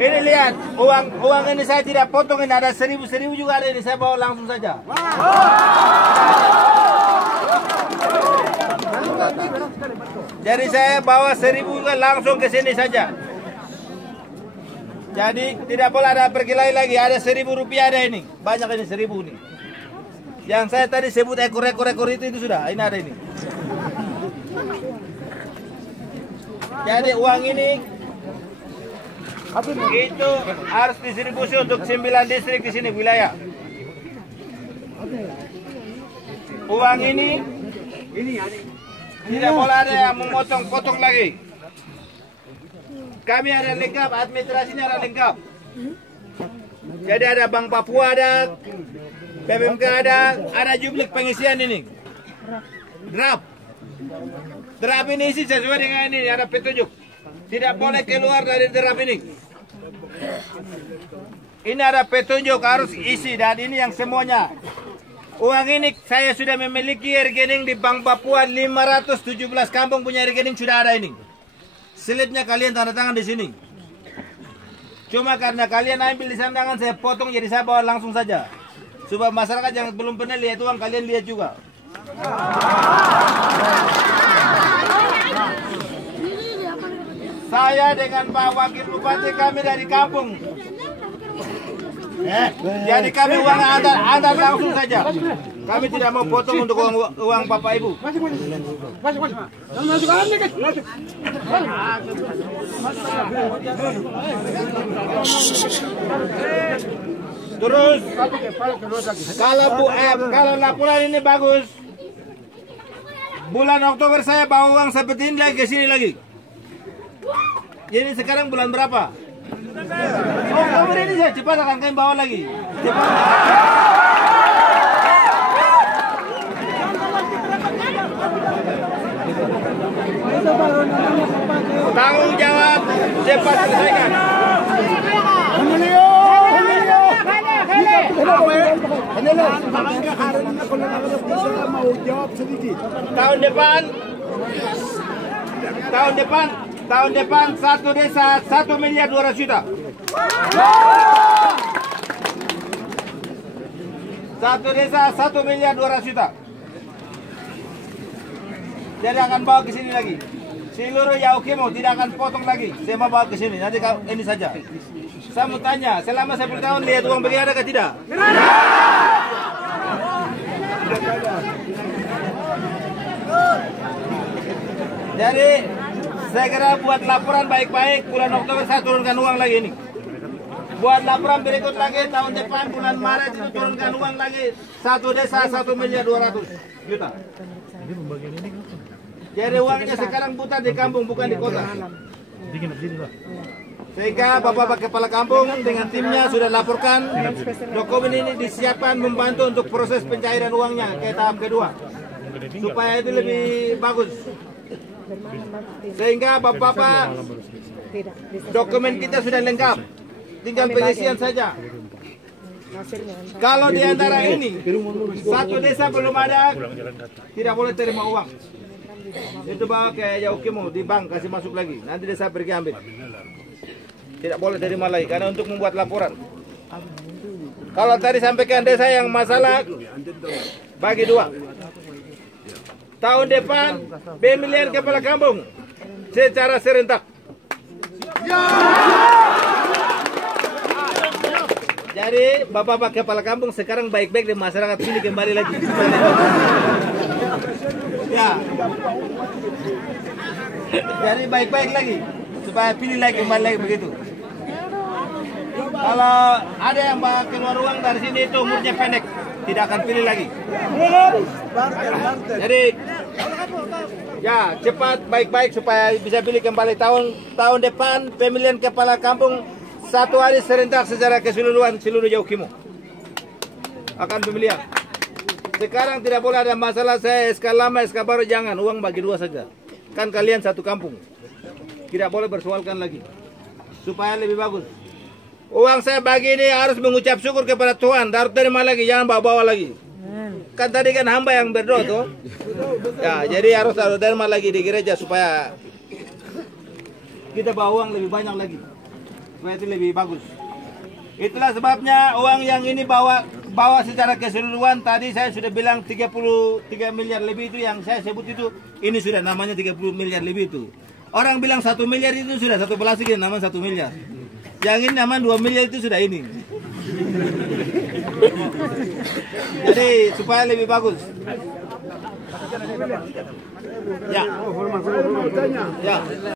Ini lihat, uang ini saya tidak potong, ini ada 1.000 juga ada ini, saya bawa langsung saja. Jadi saya bawa 1.000 juga langsung ke sini saja. Jadi tidak boleh ada perkelahi lagi, ada 1.000 rupiah ada ini, banyak ini 1.000 nih. Yang saya tadi sebut ekor itu sudah, ini ada ini. Jadi uang ini itu harus distribusi untuk 9 distrik di sini wilayah. Uang ini tidak boleh ada yang memotong-potong lagi. Kami ada lengkap, administrasinya ada lengkap. Jadi ada Bank Papua ada, PPMK ada jumlah pengisian ini. Draft ini isi sesuai dengan ini, ada petunjuk. Tidak boleh keluar dari draft ini. Ini ada petunjuk harus isi dan ini yang semuanya. Uang ini saya sudah memiliki rekening di Bank Papua 517 kampung punya rekening sudah ada ini. Slipnya kalian tanda tangan di sini. Cuma karena kalian ambil di sandangan saya potong jadi saya bawa langsung saja. Supaya masyarakat yang belum pernah lihat uang kalian lihat juga. Saya dengan Pak Wakil Bupati kami dari kampung. Jadi kami uang antar langsung saja. Kami tidak mau potong untuk uang Bapak Ibu. Terus kalau laporan ini bagus, bulan Oktober saya bawa uang seperti ini lagi ke sini lagi. Jadi sekarang bulan berapa? Oktober ini saya cepat akan kami bawa lagi. Cepat. Tanggung jawab cepat selesaikan. Tahun depan satu desa 1.200.000.000. Satu desa 1.200.000.000. Jadi akan bawa ke sini lagi. Seluruh Yaukimo tidak akan potong lagi. Saya mau bawa ke sini. Nanti ini saja. Saya mau tanya, selama 10 tahun lihat uang begini ada ke tidak? Jadi saya kira buat laporan baik-baik bulan Oktober saya turunkan uang lagi ini. Buat laporan berikut lagi tahun depan bulan Maret itu turunkan uang lagi satu desa 1.200.000.000. Jadi uangnya sekarang putar di kampung bukan di kota. Sehingga Bapak Kepala Kampung dengan timnya sudah laporkan dokumen ini disiapkan membantu untuk proses pencairan uangnya ke tahap kedua supaya itu lebih bagus. Sehingga Bapak dokumen kita sudah lengkap, tinggal pengisian saja. Kalau di antara ini satu desa belum ada, tidak boleh terima uang. Itu bawa ke Yaukimo di bank kasih masuk lagi. Nanti desa pergi ambil. Tidak boleh terima lagi karena untuk membuat laporan. Kalau tadi sampaikan desa yang masalah bagi dua. Tahun depan pemilihan kepala kampung secara serentak. Jadi Bapak kepala kampung sekarang baik-baik di masyarakat sini kembali lagi. Ya. Jadi baik-baik lagi supaya pilih lagi kembali lagi begitu. Kalau ada yang keluar uang dari sini itu umurnya pendek, tidak akan pilih lagi. Jadi ya cepat baik-baik supaya bisa pilih kembali tahun depan pemilihan kepala kampung satu hari serentak secara keseluruhan seluruh Yaukimo akan pemilihan. Sekarang tidak boleh ada masalah saya SK lama SK baru jangan uang bagi dua saja. Kan kalian satu kampung. Tidak boleh bersoalkan lagi supaya lebih bagus. Uang saya bagi ini harus mengucap syukur kepada Tuhan. Harus terima lagi, jangan bawa-bawa lagi. Kan tadi kan hamba yang berdoa tuh. Ya, jadi harus terima lagi di gereja supaya kita bawa uang lebih banyak lagi. supaya itu lebih bagus. Itulah sebabnya uang yang ini bawa secara keseluruhan tadi saya sudah bilang 33 miliar lebih itu yang saya sebut itu ini sudah namanya 30 miliar lebih itu. Orang bilang 1 miliar itu sudah satu plastik yang namanya 1 miliar. Yang ini namanya 2 miliar itu sudah ini. Jadi supaya lebih bagus. Ya. Ya.